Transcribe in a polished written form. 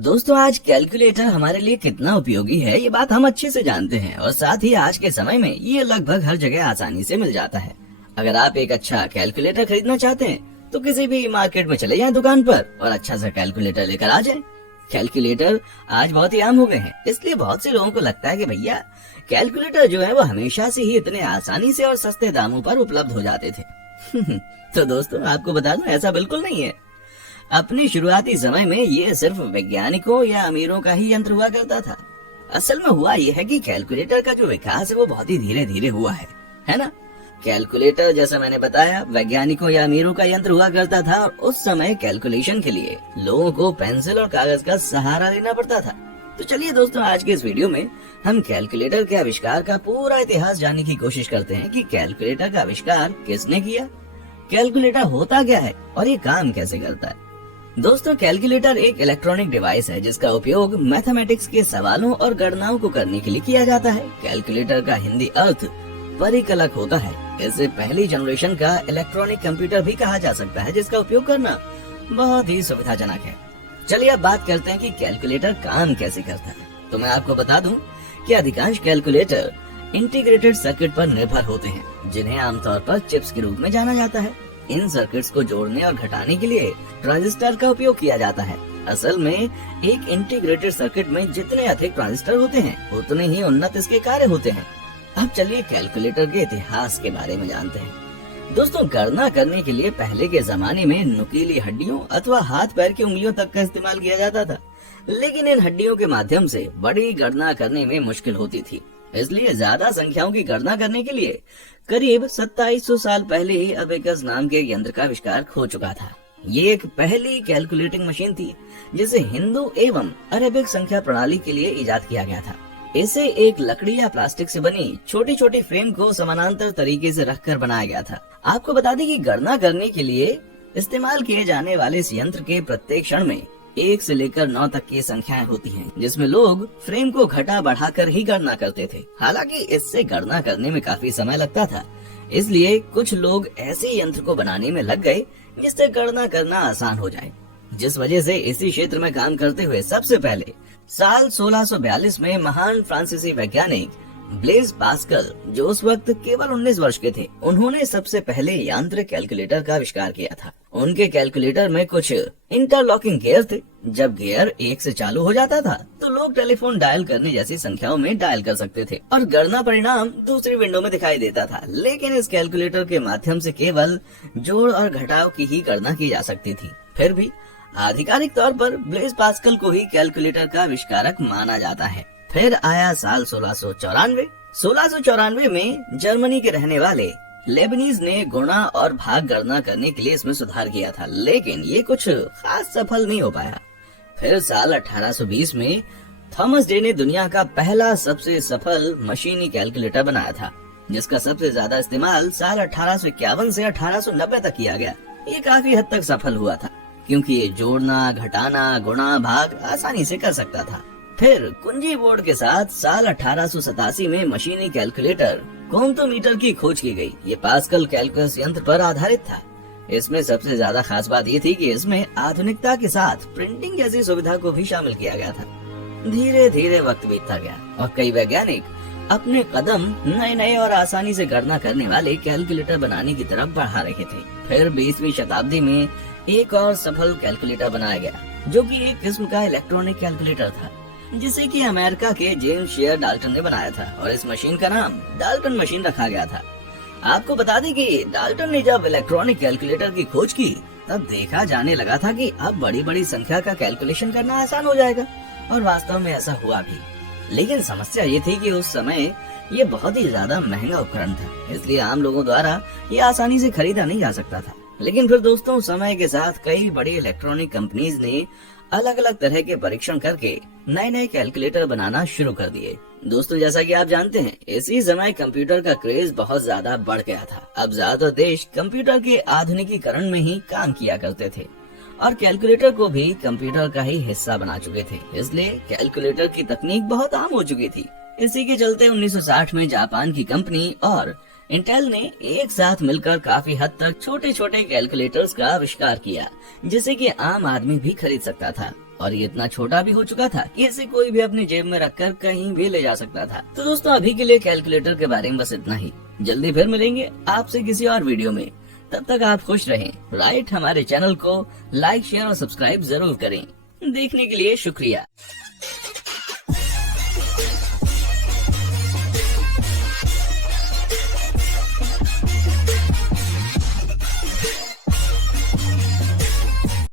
दोस्तों आज कैलकुलेटर हमारे लिए कितना उपयोगी है ये बात हम अच्छे से जानते हैं और साथ ही आज के समय में ये लगभग हर जगह आसानी से मिल जाता है। अगर आप एक अच्छा कैलकुलेटर खरीदना चाहते हैं तो किसी भी मार्केट में चले जाएं दुकान पर और अच्छा सा कैलकुलेटर लेकर आ जाएं। कैलकुलेटर आज बहुत ही आम हो गए हैं, इसलिए बहुत से लोगों को लगता है कि भैया कैलकुलेटर जो है वो हमेशा से ही इतने आसानी से और सस्ते दामों पर उपलब्ध हो जाते थे। तो दोस्तों आपको बता दूं ऐसा बिल्कुल नहीं है। अपने शुरुआती समय में ये सिर्फ वैज्ञानिकों या अमीरों का ही यंत्र हुआ करता था। असल में हुआ यह है कि कैलकुलेटर का जो विकास है वो बहुत ही धीरे धीरे हुआ है ना। कैलकुलेटर जैसा मैंने बताया वैज्ञानिकों या अमीरों का यंत्र हुआ करता था और उस समय कैलकुलेशन के लिए लोगों को पेंसिल और कागज का सहारा लेना पड़ता था। तो चलिए दोस्तों आज के इस वीडियो में हम कैलकुलेटर के आविष्कार का पूरा इतिहास जानने की कोशिश करते हैं कि कैलकुलेटर का आविष्कार किसने किया, कैलकुलेटर होता क्या है और ये काम कैसे करता है। दोस्तों कैलकुलेटर एक इलेक्ट्रॉनिक डिवाइस है जिसका उपयोग मैथमेटिक्स के सवालों और गणनाओं को करने के लिए किया जाता है। कैलकुलेटर का हिंदी अर्थ परिकलक होता है। इसे पहली जनरेशन का इलेक्ट्रॉनिक कंप्यूटर भी कहा जा सकता है जिसका उपयोग करना बहुत ही सुविधाजनक है। चलिए अब बात करते हैं कि कैलकुलेटर काम कैसे करता है। तो मैं आपको बता दूं कि अधिकांश कैलकुलेटर इंटीग्रेटेड सर्किट पर निर्भर होते हैं जिन्हें आमतौर पर चिप्स के रूप में जाना जाता है। इन सर्किट्स को जोड़ने और घटाने के लिए ट्रांजिस्टर का उपयोग किया जाता है। असल में एक इंटीग्रेटेड सर्किट में जितने अधिक ट्रांजिस्टर होते हैं उतने ही उन्नत इसके कार्य होते हैं। अब चलिए कैलकुलेटर के इतिहास के बारे में जानते हैं। दोस्तों गणना करने के लिए पहले के जमाने में नुकीली हड्डियों अथवा हाथ पैर की उंगलियों तक का इस्तेमाल किया जाता था, लेकिन इन हड्डियों के माध्यम से बड़ी गणना करने में मुश्किल होती थी। इसलिए ज्यादा संख्याओं की गणना करने के लिए करीब 2700 साल पहले ही अबेकस नाम के यंत्र का आविष्कार हो चुका था। ये एक पहली कैलकुलेटिंग मशीन थी जिसे हिंदू एवं अरेबिक संख्या प्रणाली के लिए इजाद किया गया था। इसे एक लकड़ी या प्लास्टिक से बनी छोटी छोटी फ्रेम को समानांतर तरीके से रखकर बनाया गया था। आपको बता दें कि गणना करने के लिए इस्तेमाल किए जाने वाले इस यंत्र के प्रत्येक क्षण में 1 से लेकर 9 तक की संख्याएं होती हैं, जिसमें लोग फ्रेम को घटा बढ़ाकर ही गणना करते थे। हालांकि इससे गणना करने में काफी समय लगता था, इसलिए कुछ लोग ऐसे यंत्र को बनाने में लग गए जिससे गणना करना आसान हो जाए। जिस वजह से इसी क्षेत्र में काम करते हुए सबसे पहले साल 1642 में महान फ्रांसीसी वैज्ञानिक ब्लेज पास्कल, जो उस वक्त केवल 19 वर्ष के थे, उन्होंने सबसे पहले यांत्रिक कैलकुलेटर का आविष्कार किया था। उनके कैलकुलेटर में कुछ इंटरलॉकिंग गियर थे। जब गियर 1 से चालू हो जाता था तो लोग टेलीफोन डायल करने जैसी संख्याओं में डायल कर सकते थे और गणना परिणाम दूसरी विंडो में दिखाई देता था। लेकिन इस कैलकुलेटर के माध्यम से केवल जोड़ और घटाव की ही गणना की जा सकती थी। फिर भी आधिकारिक तौर पर ब्लेज पास्कल को ही कैलकुलेटर का आविष्कारक माना जाता है। फिर आया साल 1694 में जर्मनी के रहने वाले लेबनीज ने गुणा और भाग गणना करने के लिए इसमें सुधार किया था, लेकिन ये कुछ खास सफल नहीं हो पाया। फिर साल 1820 में थॉमस डे ने दुनिया का पहला सबसे सफल मशीनी कैलकुलेटर बनाया था, जिसका सबसे ज्यादा इस्तेमाल साल 1851 से 1890 तक किया गया। ये काफी हद तक सफल हुआ था क्योंकि ये जोड़ना, घटाना, गुणा, भाग आसानी से कर सकता था। फिर कुंजी बोर्ड के साथ साल 1887 में मशीनी कैलकुलेटर कॉम्टोमीटर की खोज की गई। ये पास्कल कैलकुलस यंत्र पर आधारित था। इसमें सबसे ज्यादा खास बात ये थी कि इसमें आधुनिकता के साथ प्रिंटिंग जैसी सुविधा को भी शामिल किया गया था। धीरे धीरे वक्त बीतता गया और कई वैज्ञानिक अपने कदम नए नए और आसानी से गणना करने वाले कैलकुलेटर बनाने की तरफ बढ़ा रहे थे। फिर 20वीं शताब्दी में एक और सफल कैलकुलेटर बनाया गया जो कि एक किस्म का इलेक्ट्रॉनिक कैलकुलेटर था, जिसे कि अमेरिका के जेम्स शेयर डाल्टन ने बनाया था और इस मशीन का नाम डाल्टन मशीन रखा गया था। आपको बता दें कि डाल्टन ने जब इलेक्ट्रॉनिक कैलकुलेटर की खोज की तब देखा जाने लगा था कि अब बड़ी बड़ी संख्या का कैलकुलेशन करना आसान हो जाएगा और वास्तव में ऐसा हुआ भी। लेकिन समस्या ये थी कि उस समय ये बहुत ही ज्यादा महंगा उपकरण था, इसलिए आम लोगों द्वारा ये आसानी से खरीदा नहीं जा सकता था। लेकिन फिर दोस्तों समय के साथ कई बड़ी इलेक्ट्रॉनिक कंपनीज ने अलग अलग तरह के परीक्षण करके नए नए कैलकुलेटर बनाना शुरू कर दिए। दोस्तों जैसा कि आप जानते हैं इसी समय कंप्यूटर का क्रेज बहुत ज्यादा बढ़ गया था। अब ज्यादातर देश कंप्यूटर के आधुनिकीकरण में ही काम किया करते थे और कैलकुलेटर को भी कंप्यूटर का ही हिस्सा बना चुके थे, इसलिए कैलकुलेटर की तकनीक बहुत आम हो चुकी थी। इसी के चलते 1960 में जापान की कंपनी और इंटेल ने एक साथ मिलकर काफी हद तक छोटे छोटे कैलकुलेटर्स का आविष्कार किया जिसे कि आम आदमी भी खरीद सकता था। और ये इतना छोटा भी हो चुका था कि इसे कोई भी अपनी जेब में रखकर कहीं भी ले जा सकता था। तो दोस्तों अभी के लिए कैलकुलेटर के बारे में बस इतना ही। जल्दी फिर मिलेंगे आपसे किसी और वीडियो में। तब तक आप खुश रहें। राइट, हमारे चैनल को लाइक, शेयर और सब्सक्राइब जरूर करें। देखने के लिए शुक्रिया।